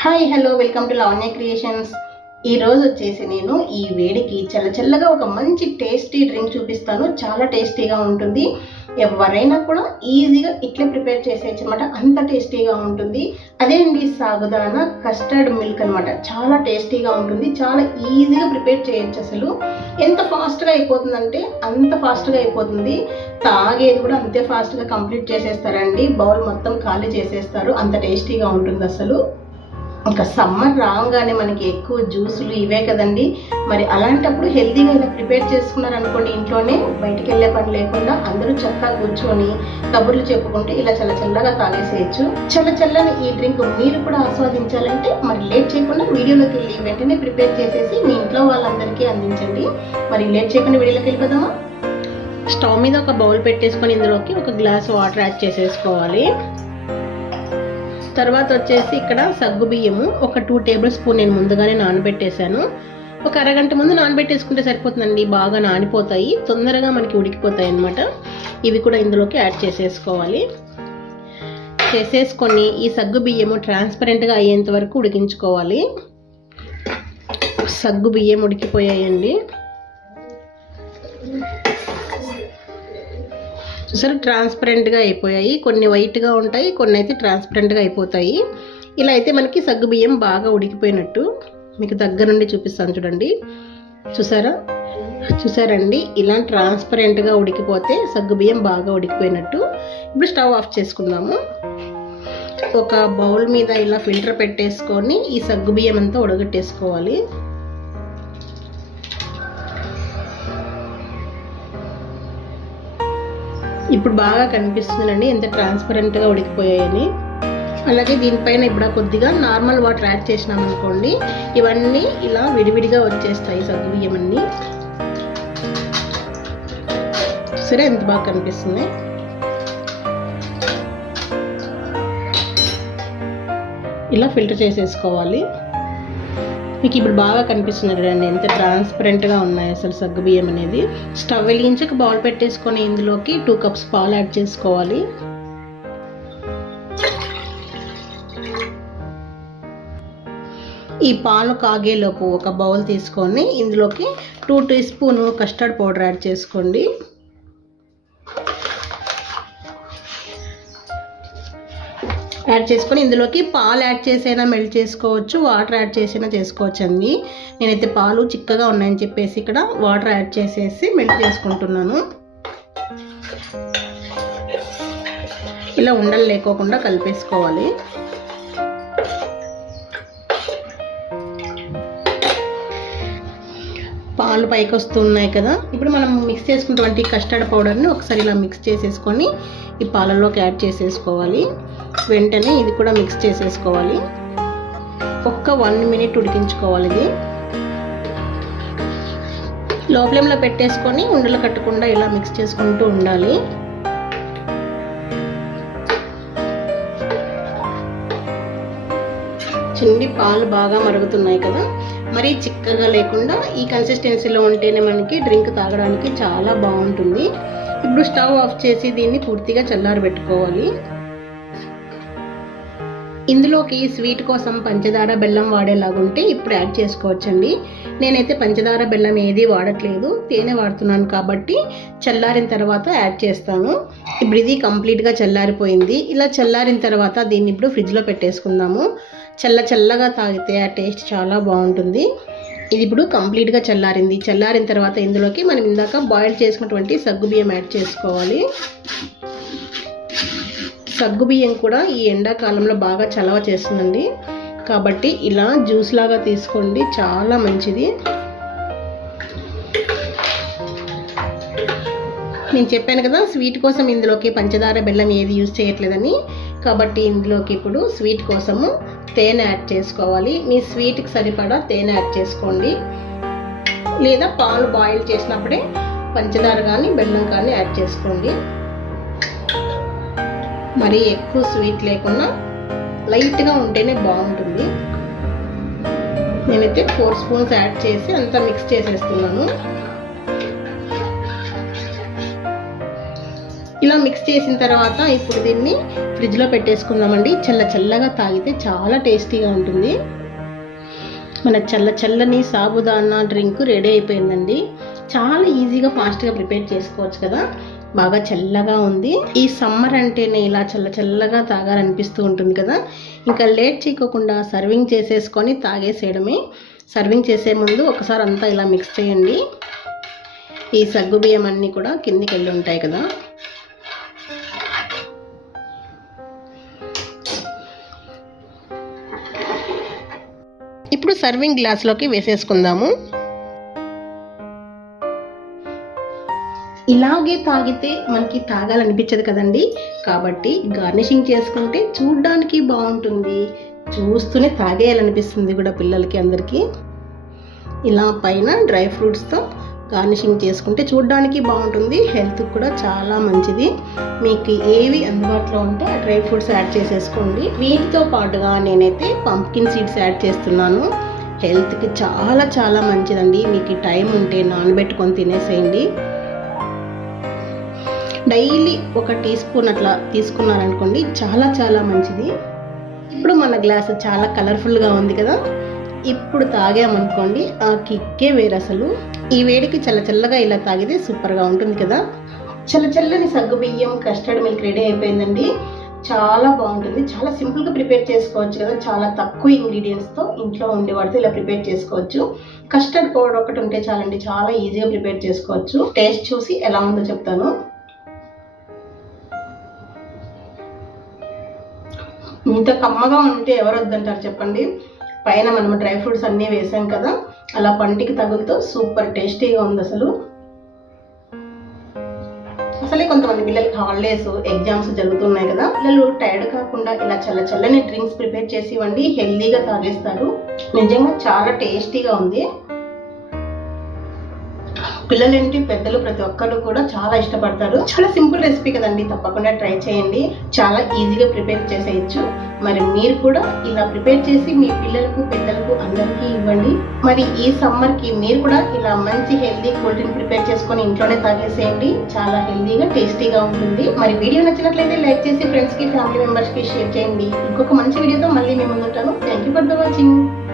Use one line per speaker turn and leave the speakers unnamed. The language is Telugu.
Hi hello welcome to Lavanya creations. ఈ రోజు వచ్చేసి నేను ఈ వేడికి చల్ల చల్లగా ఒక మంచి టేస్టీ డ్రింక్ చూపిస్తాను. చాలా టేస్టీగా ఉంటుంది. ఎవరైనా కూడా ఈజీగా ఇట్లే ప్రిపేర్ చేసేయచ్చు అనమాట అంత టేస్టీగా ఉంటుంది. అదే అండి సాగుదాన కస్టర్డ్ మిల్క్ అనమాట చాలా టేస్టీగా ఉంటుంది. చాలా ఈజీగా ప్రిపేర్ చేయొచ్చు అసలు. ఎంత ఫాస్ట్గా అయిపోతుందంటే అంత ఫాస్ట్గా అయిపోతుంది. తాగేది కూడా అంతే ఫాస్ట్గా కంప్లీట్ చేసేస్తారండి. బౌల్ మొత్తం ఖాళీ చేసేస్తారు. అంత టేస్టీగా ఉంటుంది అసలు. ఇంకా సమ్మర్ రాగానే మనకి ఎక్కువ జ్యూసులు ఇవే కదండి. మరి అలాంటప్పుడు హెల్తీగా ఇలా ప్రిపేర్ చేసుకున్నారు అనుకోండి ఇంట్లోనే బయటికి వెళ్ళే పని లేకుండా అందరూ చక్కగా కూర్చొని కబుర్లు చెప్పుకుంటే ఇలా చల్ల చల్లగా తాగేసేయచ్చు. చల్ల చల్లని ఈ డ్రింక్ మీరు కూడా ఆస్వాదించాలంటే మరి లేట్ చేయకుండా వీడియోలోకి వెళ్ళి వెంటనే ప్రిపేర్ చేసేసి మీ ఇంట్లో వాళ్ళందరికీ అందించండి. మరి లేట్ చేయకుండా వీడియోలోకి వెళ్ళిపోదామా? స్టవ్ మీద ఒక బౌల్ పెట్టేసుకొని ఇందులోకి ఒక గ్లాస్ వాటర్ యాడ్ చేసేసుకోవాలి. తర్వాత వచ్చేసి ఇక్కడ సగ్గు బియ్యము ఒక టూ టేబుల్ స్పూన్ నేను ముందుగానే నానబెట్టేశాను. ఒక అరగంట ముందు నానబెట్టేసుకుంటే సరిపోతుందండి బాగా నానిపోతాయి తొందరగా మనకి ఉడికిపోతాయి అన్నమాట. ఇవి కూడా ఇందులోకి యాడ్ చేసేసుకోవాలి. చేసేసుకొని ఈ సగ్గు బియ్యము ట్రాన్స్పరెంట్గా అయ్యేంత వరకు ఉడికించుకోవాలి. సగ్గు బియ్యం ఉడికిపోయాయండి. చూసారు? ట్రాన్స్పరెంట్గా అయిపోయాయి. కొన్ని వైట్గా ఉంటాయి కొన్ని అయితే ట్రాన్స్పరెంట్గా అయిపోతాయి. ఇలా అయితే మనకి సగ్గు బియ్యం బాగా ఉడికిపోయినట్టు మీకు దగ్గర నుండి చూపిస్తాను చూడండి. చూసారా? చూసారండి? ఇలా ట్రాన్స్పరెంట్గా ఉడికిపోతే సగ్గు బియ్యం బాగా ఉడికిపోయినట్టు. ఇప్పుడు స్టవ్ ఆఫ్ చేసుకుందాము. ఒక బౌల్ మీద ఇలా ఫిల్టర్ పెట్టేసుకొని ఈ సగ్గు బియ్యం అంతా ఉడగట్టేసుకోవాలి ఇప్పుడు బాగా కనిపిస్తుందండి ఎంత ట్రాన్స్పరెంట్గా ఉడికిపోయాయని. అలాగే దీనిపైన ఇప్పుడు కొద్దిగా నార్మల్ వాటర్ యాడ్ చేసినాం అనుకోండి ఇవన్నీ ఇలా విడివిడిగా వచ్చేస్తాయి సగ్గు ఇవన్నీ సరే ఎంత బాగా కనిపిస్తుంది? ఇలా ఫిల్టర్ చేసేసుకోవాలి. మీకు ఇప్పుడు బాగా కనిపిస్తుంది చూడండి ఎంత ట్రాన్స్పరెంట్గా ఉన్నాయి అసలు సగ్గు బియ్యం అనేది. స్టవ్ వెలిగించి ఒక బౌల్ పెట్టేసుకొని ఇందులోకి టూ కప్స్ పాలు యాడ్ చేసుకోవాలి. ఈ పాలు కాగేలోపు ఒక బౌల్ తీసుకొని ఇందులోకి two teaspoon custard powder add చేసుకోండి. యాడ్ చేసుకొని ఇందులోకి పాలు యాడ్ చేసైనా మెల్ట్ చేసుకోవచ్చు వాటర్ యాడ్ చేసైనా చేసుకోవచ్చు అండి నేనైతే పాలు చిక్కగా ఉన్నాయని చెప్పేసి ఇక్కడ వాటర్ యాడ్ చేసేసి మెల్ట్ చేసుకుంటున్నాను. ఇలా ఉండలు లేకోకుండా కలిపేసుకోవాలి. పాలు పైకి వస్తున్నాయి కదా. ఇప్పుడు మనం మిక్స్ చేసుకున్నటువంటి కస్టర్డ్ పౌడర్ని ఒకసారి ఇలా మిక్స్ చేసేసుకొని ఈ పాలలోకి యాడ్ చేసేసుకోవాలి. వెంటనే ఇది కూడా మిక్స్ చేసేసుకోవాలి. ఒక్క వన్ మినిట్ ఉడికించుకోవాలి ఇది. లో ఫ్లేమ్లో పెట్టేసుకొని ఉండలు కట్టకుండా ఇలా మిక్స్ చేసుకుంటూ ఉండాలి. చిన్ని పాలు బాగా మరుగుతున్నాయి కదా. మరీ చిక్కగా లేకుండా ఈ కన్సిస్టెన్సీలో ఉంటేనే మనకి డ్రింక్ తాగడానికి చాలా బాగుంటుంది. ఇప్పుడు స్టవ్ ఆఫ్ చేసి దీన్ని పూర్తిగా చల్లారబెట్టుకోవాలి. పెట్టుకోవాలి ఇందులోకి స్వీట్ కోసం పంచదార బెల్లం వాడేలాగుంటే ఇప్పుడు యాడ్ చేసుకోవచ్చండి. నేనైతే పంచదార బెల్లం ఏది వాడట్లేదు తేనె వాడుతున్నాను కాబట్టి చల్లారిన తర్వాత యాడ్ చేస్తాను. ఇప్పుడు ఇది కంప్లీట్గా చల్లారిపోయింది. ఇలా చల్లారిన తర్వాత దీన్ని ఇప్పుడు ఫ్రిడ్జ్లో పెట్టేసుకుందాము. చల్ల చల్లగా తాగితే ఆ టేస్ట్ చాలా బాగుంటుంది. ఇది ఇప్పుడు కంప్లీట్గా చల్లారింది. చల్లారిన తర్వాత ఇందులోకి మనం ఇందాక బాయిల్ చేసుకున్నటువంటి సగ్గు బియ్యం యాడ్ చేసుకోవాలి. సగ్గు బియ్యం కూడా ఈ ఎండాకాలంలో బాగా చలవ చేస్తుందండి. కాబట్టి ఇలా జ్యూస్ లాగా తీసుకోండి చాలా మంచిది. నేను చెప్పాను కదా స్వీట్ కోసం ఇందులోకి పంచదార బెల్లం ఏది యూజ్ చేయట్లేదని. కాబట్టి ఇందులోకి ఇప్పుడు స్వీట్ కోసము తేనె యాడ్ చేసుకోవాలి. మీ స్వీట్కి సరిపడా తేనె యాడ్ చేసుకోండి. లేదా పాలు బాయిల్ చేసినప్పుడే పంచదార కానీ బెల్లం కానీ యాడ్ చేసుకోండి. మరీ ఎక్కువ స్వీట్ లేకుండా లైట్గా ఉంటేనే బాగుంటుంది. నేనైతే ఫోర్ స్పూన్స్ యాడ్ చేసి అంతా మిక్స్ చేసేస్తున్నాను. ఇలా మిక్స్ చేసిన తర్వాత ఇప్పుడు దీన్ని ఫ్రిడ్జ్లో పెట్టేసుకుందామండి. చల్ల చల్లగా తాగితే చాలా టేస్టీగా ఉంటుంది. మన చల్ల చల్లని సాబుదానా డ్రింక్ రెడీ అయిపోయిందండి. చాలా ఈజీగా ఫాస్ట్గా ప్రిపేర్ చేసుకోవచ్చు కదా. బాగా చల్లగా ఉంది. ఈ సమ్మర్ అంటేనే ఇలా చల్ల చల్లగా తాగాలనిపిస్తూ ఉంటుంది కదా. ఇంకా లేట్ చేయకోకుండా సర్వింగ్ చేసేసుకొని తాగేసేయడమే. సర్వింగ్ చేసే ముందు ఒకసారి అంతా ఇలా మిక్స్ చేయండి. ఈ సగ్గు బియ్యం అన్నీ కూడా కిందికి వెళ్ళి ఉంటాయి కదా. ఇప్పుడు సర్వింగ్ గ్లాస్లోకి వేసేసుకుందాము. ఇలాగే తాగితే మనకి తాగాలనిపించదు కదండి. కాబట్టి గార్నిషింగ్ చేసుకుంటే చూడడానికి బాగుంటుంది. చూస్తూనే తాగేయాలనిపిస్తుంది కూడా పిల్లలకి అందరికీ. ఇలా పైన డ్రై ఫ్రూట్స్తో గార్నిషింగ్ చేసుకుంటే చూడడానికి బాగుంటుంది. హెల్త్ కూడా చాలా మంచిది. మీకు ఏవి అందుబాటులో ఉంటే ఆ డ్రై ఫ్రూట్స్ యాడ్ చేసేసుకోండి. వీటితో పాటుగా నేనైతే పంప్కిన్ సీడ్స్ యాడ్ చేస్తున్నాను. హెల్త్కి చాలా చాలా మంచిదండి. మీకు టైం ఉంటే నానబెట్టుకొని తినేసేయండి. డైలీ ఒక టీ స్పూన్ అట్లా తీసుకున్నారనుకోండి చాలా చాలా మంచిది. ఇప్పుడు మన గ్లాస్ చాలా కలర్ఫుల్గా ఉంది కదా ఇప్పుడు తాగామనుకోండి ఆ కిక్కే వేరు అసలు. ఈ వేడికి చల్ల చల్లగా ఇలా తాగితే సూపర్గా ఉంటుంది కదా. చల్ల చల్లని సగ్గు బియ్యం కస్టర్డ్ మిల్క్ రెడీ అయిపోయిందండి. చాలా బాగుంటుంది. చాలా సింపుల్గా ప్రిపేర్ చేసుకోవచ్చు కదా. చాలా తక్కువ ఇంగ్రీడియంట్స్తో ఇంట్లో ఉండే వాటితో ఇలా ప్రిపేర్ చేసుకోవచ్చు. కస్టర్డ్ పౌడర్ ఒకటి ఉంటే చాలండి చాలా ఈజీగా ప్రిపేర్ చేసుకోవచ్చు. టేస్ట్ చూసి ఎలా ఉందో చెప్తాను. ఇంత కమ్మగా ఉంటే ఎవరు వద్దంటారు చెప్పండి? పైన మనం డ్రై ఫ్రూట్స్ అన్నీ వేసాం కదా అలా పంటికి తగులుతూ సూపర్ టేస్టీగా ఉంది అసలు. అసలే కొంతమంది పిల్లలకి హాలిడేస్ ఎగ్జామ్స్ జరుగుతున్నాయి కదా పిల్లలు టైర్డ్ కాకుండా ఇలా చల్ల చల్లని డ్రింక్స్ ప్రిపేర్ చేసి ఇవ్వండి హెల్దీగా తాగేస్తారు. నిజంగా చాలా టేస్టీగా ఉంది. పిల్లలేంటి? పెద్దలు ప్రతి ఒక్కరు కూడా చాలా ఇష్టపడతారు. చాలా సింపుల్ రెసిపీ కదండి. తప్పకుండా ట్రై చేయండి. చాలా ఈజీగా ప్రిపేర్ చేసేయచ్చు. మరి మీరు కూడా ఇలా ప్రిపేర్ చేసి మీ పిల్లలకు పెద్దలకు అందరికీ ఇవ్వండి. మరి ఈ సమ్మర్కి మీరు కూడా ఇలా మంచి హెల్దీ కూల్ డ్రింక్ ప్రిపేర్ చేసుకొని ఇంట్లోనే తాగేసేయండి. చాలా హెల్దీగా టేస్టీగా ఉంటుంది. మరి వీడియో నచ్చినట్లయితే లైక్ చేసి ఫ్రెండ్స్కి ఫ్యామిలీ మెంబర్స్కి షేర్ చేయండి. ఇంకొక మంచి వీడియోతో మళ్ళీ మేము ముందుంటాను. Thank you for the watching.